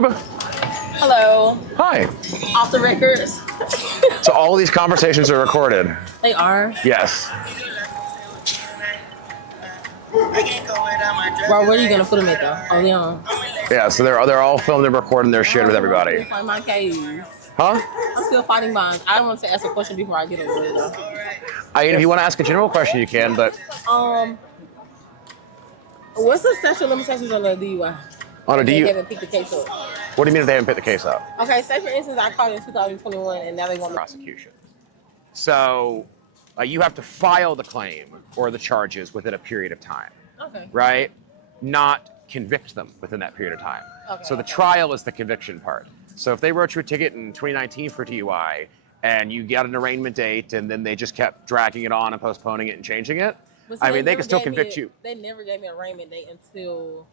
Reba. Hello. Hi. Off the records. So all these conversations are recorded. They are. Yes. Bro, where are you gonna put them at though? Oh, they on. Yeah, so they're all filmed and recorded and they're shared with everybody. Find my case. Huh? I'm still fighting mine. I don't want to ask a question before I get over it though. If you want to ask a general question, you can, but What's the statute of limitations on the DUI? on a They DUI, haven't picked the case up. what do you mean if they haven't picked the case up? Okay, say for instance, I called in 2021 and now they want me. Prosecution. So you have to file the claim or the charges within a period of time. Okay. Right? Not convict them within that period of time. Okay, So the trial is the conviction part. So if they wrote you a ticket in 2019 for DUI and you got an arraignment date and then they just kept dragging it on and postponing it and changing it, I mean, they can still convict you. They never gave me an arraignment date until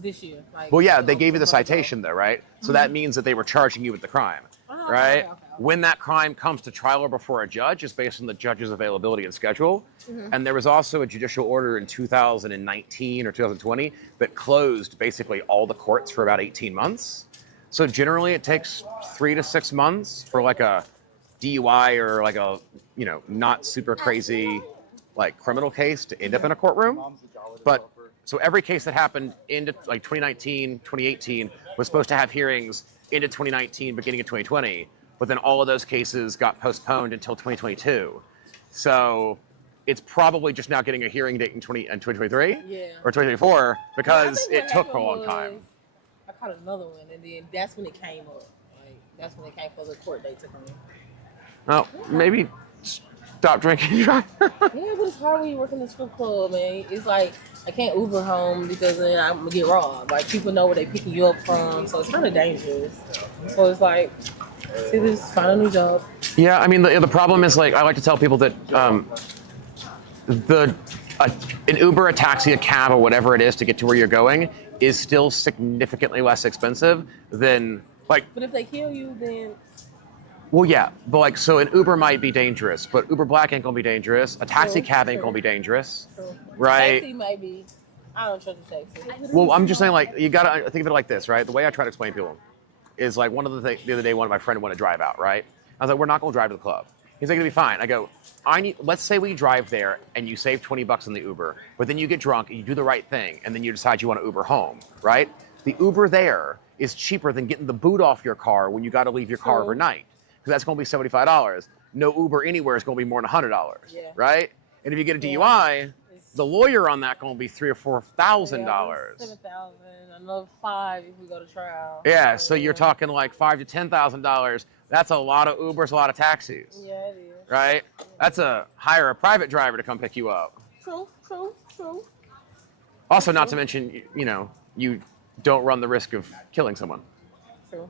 this year. Well, yeah, they gave you the citation though, right? So that means that they were charging you with the crime, right? Okay. When that crime comes to trial or before a judge is based on the judge's availability and schedule. And there was also a judicial order in 2019 or 2020 that closed basically all the courts for about 18 months. So generally it takes 3 to 6 months for like a DUI or like a, not super crazy like criminal case to end up in a courtroom. But so every case that happened into like 2019, 2018 was supposed to have hearings into 2019, beginning of 2020. But then all of those cases got postponed until 2022. So it's probably just now getting a hearing date in 2023 or 2024 because it took a long time. I caught another one, and then that's when it came up. Like that's when it came for the court date to come in. Oh, maybe stop drinking and drive. Yeah, but it's hard when you work in the strip club, man. It's like I can't Uber home because then I'm gonna get robbed. Like people know where they picking you up from, so it's kind of dangerous. So it's like, see, just find a new job. Yeah, I mean the problem is like I like to tell people that an Uber, a taxi, a cab, or whatever it is to get to where you're going is still significantly less expensive than like. But if they kill you, then. Well, yeah, but like, so an Uber might be dangerous, but Uber Black ain't gonna be dangerous. A taxi cab ain't gonna be dangerer's, right? Taxi might be. I don't trust the taxi. Well, I'm just saying, like, you gotta think of it like this, right? The way I try to explain to people is like one of the things. The other day, one of my friends wanted to drive out, right? I was like, we're not gonna drive to the club. He's like, it'll be fine. I go, let's say we drive there and you save $20 on the Uber, but then you get drunk and you do the right thing, and then you decide you want to Uber home, right? The Uber there is cheaper than getting the boot off your car when you got to leave your car overnight. Because that's going to be $75. No Uber anywhere is going to be more than $100, right? And if you get a DUI, the lawyer on that going to be $3,000 or $4,000. $7,000, another $5,000 if we go to trial. Yeah, so you're talking like $5,000 to $10,000. That's a lot of Ubers, a lot of taxis. Yeah, it is. Right? That's hire a private driver to come pick you up. True. Also, not to mention, you don't run the risk of killing someone. True.